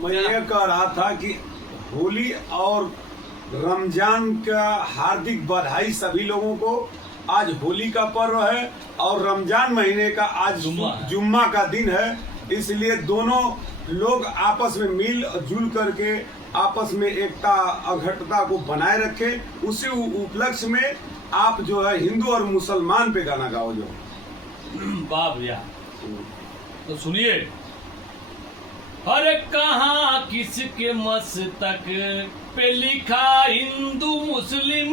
मैं ये कह रहा था कि होली और रमजान का हार्दिक बधाई सभी लोगों को। आज होली का पर्व है और रमजान महीने का आज जुम्मा का दिन है, इसलिए दोनों लोग आपस में मिल जुल करके आपस में एकता अखंडता को बनाए रखे। उसी उपलक्ष्य में आप जो है हिंदू और मुसलमान पे गाना गाओ जो। वाह भैया, तो सुनिए। अरे कहाँ किसके मस्तक पे लिखा हिंदू मुस्लिम,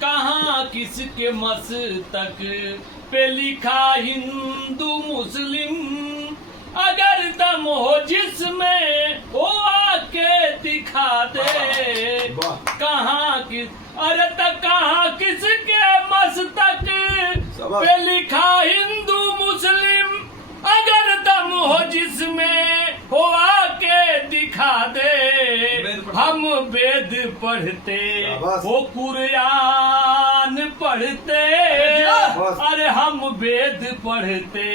कहाँ किसके मस्तक पे लिखा हिंदू मुस्लिम, अगर दम हो जिसमें वो आके दिखा दे। कहाँ किस, अरे तो कहाँ किसके मस्तक पे लिखा हिंदू मुस्लिम, अगर दम हो जिसमें हो आके दिखा दे। हम वेद पढ़ते हो कुरान पढ़ते, अरे हम वेद पढ़ते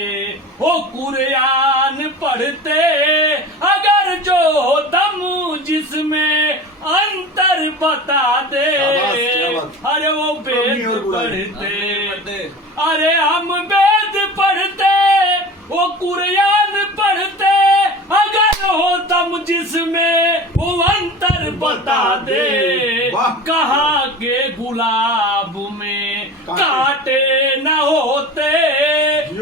हो कुरान पढ़ते, अगर जो दम जिसमें अंतर बता दे। अरे वो वेद पढ़ते, अरे हम वेद पढ़ते वो कुरान पढ़ते, अगर हो दम जिसमें वो अंतर बता दे। कहाँ के गुलाब में कांटे न होते,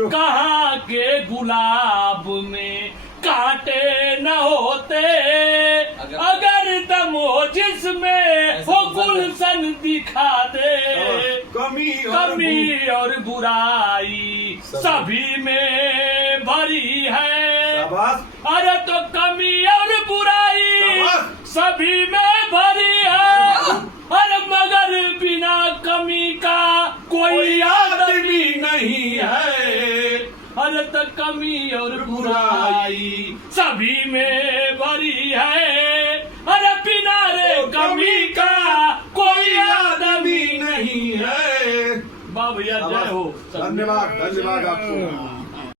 कहाँ के गुलाब में कांटे न होते, अगर दम हो जिसमें वो गुलशन दिखा दे। कमी और बुराई सभी में भरी है, अरे तो कमी और बुराई सभी में भरी है, अरे मगर बिना कमी का कोई आदमी नहीं है। अरे तो कमी और बुराई सभी में भरी है, अरे बिना रे कमी का कोई आदमी नहीं है। बाबा भैया जय हो। धन्यवाद, धन्यवाद आपको।